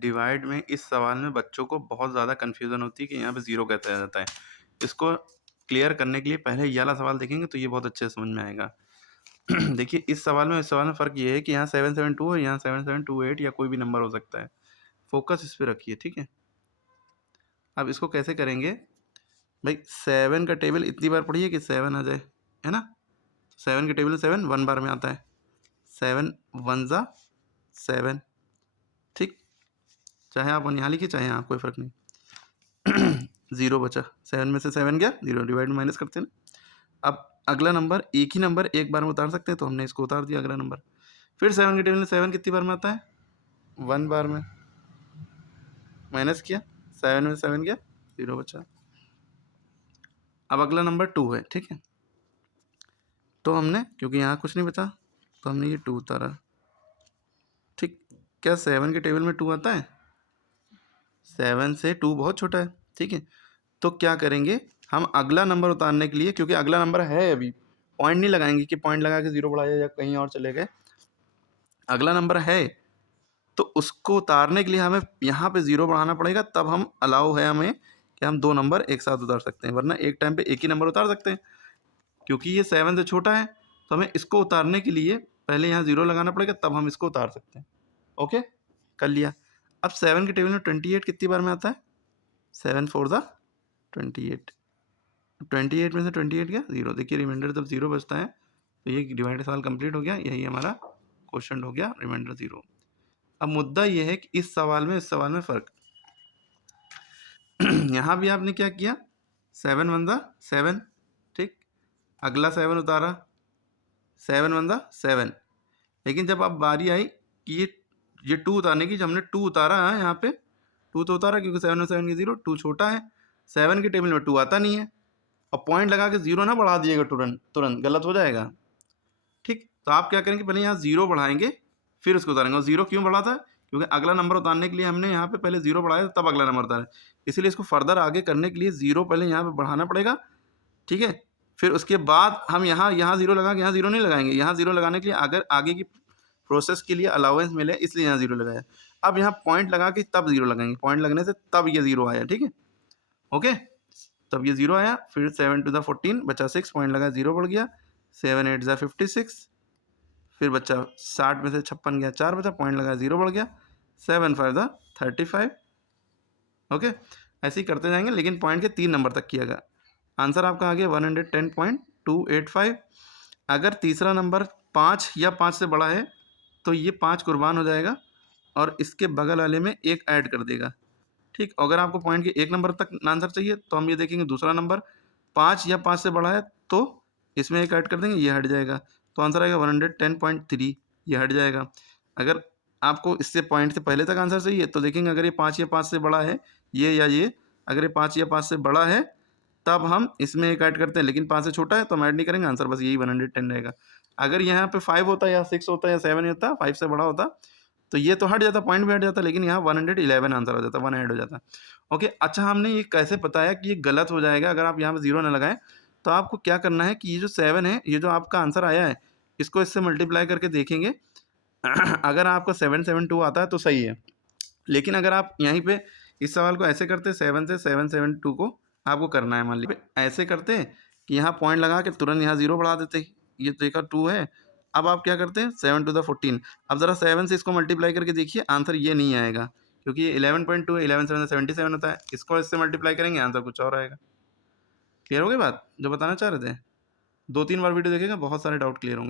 Divide में इस सवाल में बच्चों को बहुत ज़्यादा कन्फ्यूज़न होती है कि यहाँ पे ज़ीरो कैसे आ जाता है। इसको क्लियर करने के लिए पहले ये वाला सवाल देखेंगे तो ये बहुत अच्छे से समझ में आएगा। देखिए इस सवाल में फ़र्क ये है कि यहाँ 772 है, यहाँ 7728 या कोई भी नंबर हो सकता है। फ़ोकस इस पे रखिए, ठीक है? अब इसको कैसे करेंगे? भाई 7 का टेबल इतनी बार पढ़िए कि 7 आ जाए, है ना? 7 के टेबल में 7 1 बार में आता है। 7 1 ज़ा 7, ठीक? चाहे आप 1 यहाँ लिखिए, चाहे यहाँ, कोई फ़र्क नहीं। 0 बचा, 7 में से 7 गया, 0 डिवाइड में माइनस करते हैं ना। अब अगला नंबर, एक ही नंबर एक बार में उतार सकते हैं, तो हमने इसको उतार दिया अगला नंबर। फिर 7 के टेबल में 7 कितनी बार में आता है? 1 बार में, माइनस किया, 7 में 7 गया, 0 बचा। अब अगला नंबर 2 है, ठीक है? तो हमने, क्योंकि यहाँ कुछ नहीं बचा, तो हमने ये 2 उतारा, ठीक? क्या 7 के टेबल में 2 आता है? 7 से 2 बहुत छोटा है, ठीक है? तो क्या करेंगे, हम अगला नंबर उतारने के लिए, क्योंकि अगला नंबर है अभी, पॉइंट नहीं लगाएंगे कि पॉइंट लगा के 0 बढ़ाया या कहीं और चले गए। अगला नंबर है, तो उसको उतारने के लिए हमें यहाँ पे 0 बढ़ाना पड़ेगा, तब हम अलाउ है हमें कि हम 2 नंबर एक साथ उतार सकते हैं, वरना एक टाइम पे एक ही नंबर उतार सकते हैं। क्योंकि ये 7 से छोटा है, तो हमें इसको उतारने के लिए पहले यहाँ 0 लगाना पड़ेगा, तब हम इसको उतार सकते हैं। ओके, कर लिया। अब 7 के टेबल में 28 कितनी बार में आता है? 7 4 ज़ा 28। 28 में से 28 गया 0। देखिए रिमाइंडर जब 0 बचता है तो ये डिवाइड सवाल कंप्लीट हो गया, यही हमारा क्वेश्चन हो गया, रिमाइंडर 0। अब मुद्दा ये है कि इस सवाल में फ़र्क यहाँ भी आपने क्या किया, 7 1 ज़ा 7, ठीक? अगला 7 उतारा, 7 1 ज़ा 7। लेकिन जब अब बारी आई कि ये 2 उतारने की, जब हमने 2 उतारा है यहाँ पे, 2 तो उतारा क्योंकि 7 में 7 की 0, 2 छोटा है, 7 के टेबल में 2 आता नहीं है। और पॉइंट लगा के 0 ना बढ़ा दिएगा तुरंत गलत हो जाएगा, ठीक? तो आप क्या करेंगे, पहले यहाँ 0 बढ़ाएंगे, फिर उसको उतारेंगे। और 0 क्यों बढ़ा था? क्योंकि अगला नंबर उतारने के लिए हमने यहाँ पे पहले 0 बढ़ाया, तब अगला नंबर उतारा। इसीलिए इसको फर्दर आगे करने के लिए 0 पहले यहाँ पे बढ़ाना पड़ेगा, ठीक है? फिर उसके बाद हम यहाँ 0 लगा के यहाँ 0 नहीं लगाएंगे। यहाँ 0 लगाने के लिए अगर आगे की प्रोसेस के लिए अलाउंस मिले, इसलिए यहाँ 0 लगाया। अब यहाँ पॉइंट लगा के तब 0 लगाएंगे, पॉइंट लगने से तब ये 0 आया, ठीक है? ओके, तब ये 0 आया। फिर 7 टू द 14 बचा 6, पॉइंट लगा 0 बढ़ गया। 7 8 ज़ा 56, फिर बचा 60 में से 56 गया 4 बचा, पॉइंट लगा 0 बढ़ गया। 7 5 ज़ा 35। ओके, ऐसे ही करते जाएंगे, लेकिन पॉइंट के 3 नंबर तक किया गया। आंसर आपका आ गया 110.285। अगर तीसरा नंबर 5 या 5 से बड़ा है तो ये 5 कुर्बान हो जाएगा और इसके बगल वाले में 1 ऐड कर देगा, ठीक? अगर आपको पॉइंट के 1 नंबर तक आंसर चाहिए तो हम ये देखेंगे, दूसरा नंबर 5 या 5 से बड़ा है तो इसमें 1 ऐड कर देंगे, ये हट जाएगा, तो आंसर आएगा 110.3, ये हट जाएगा। अगर आपको इससे पॉइंट से पहले तक आंसर चाहिए तो देखेंगे, अगर ये 5 या 5 से बड़ा है, ये या ये, अगर ये 5 या 5 से बड़ा है तब हम इसमें 1 ऐड करते हैं, लेकिन 5 से छोटा है तो हम ऐड नहीं करेंगे, आंसर बस यही 110 रहेगा। अगर यहाँ पे 5 होता या 6 होता या 7 होता, 5 से बड़ा होता, तो ये तो हट जाता, पॉइंट भी हट जाता, लेकिन यहाँ 111 आंसर हो जाता, 1 ऐड हो जाता। ओके, अच्छा हमने ये कैसे बताया कि ये गलत हो जाएगा अगर आप यहाँ पे 0 ना लगाएं? तो आपको क्या करना है कि ये जो 7 है, ये जो आपका आंसर आया है, इसको इससे मल्टीप्लाई करके देखेंगे। अगर आपका 772 आता है तो सही है, लेकिन अगर आप यहीं पे इस सवाल को ऐसे करते, 7 से 772 को आपको करना है, मान लीजिए ऐसे करते कि यहाँ पॉइंट लगा के तुरंत यहाँ 0 बढ़ा देते, ये देखा 2 है। अब आप क्या करते हैं, 7 टू द 14। अब ज़रा 7 से इसको मल्टीप्लाई करके देखिए, आंसर ये नहीं आएगा क्योंकि ये 11.2 है, 11 7 77 होता है। इसको इससे मल्टीप्लाई करेंगे, आंसर कुछ और आएगा। क्लियर हो गई बात जो बताना चाह रहे थे? 2-3 बार वीडियो देखेगा, बहुत सारे डाउट क्लियर होंगे।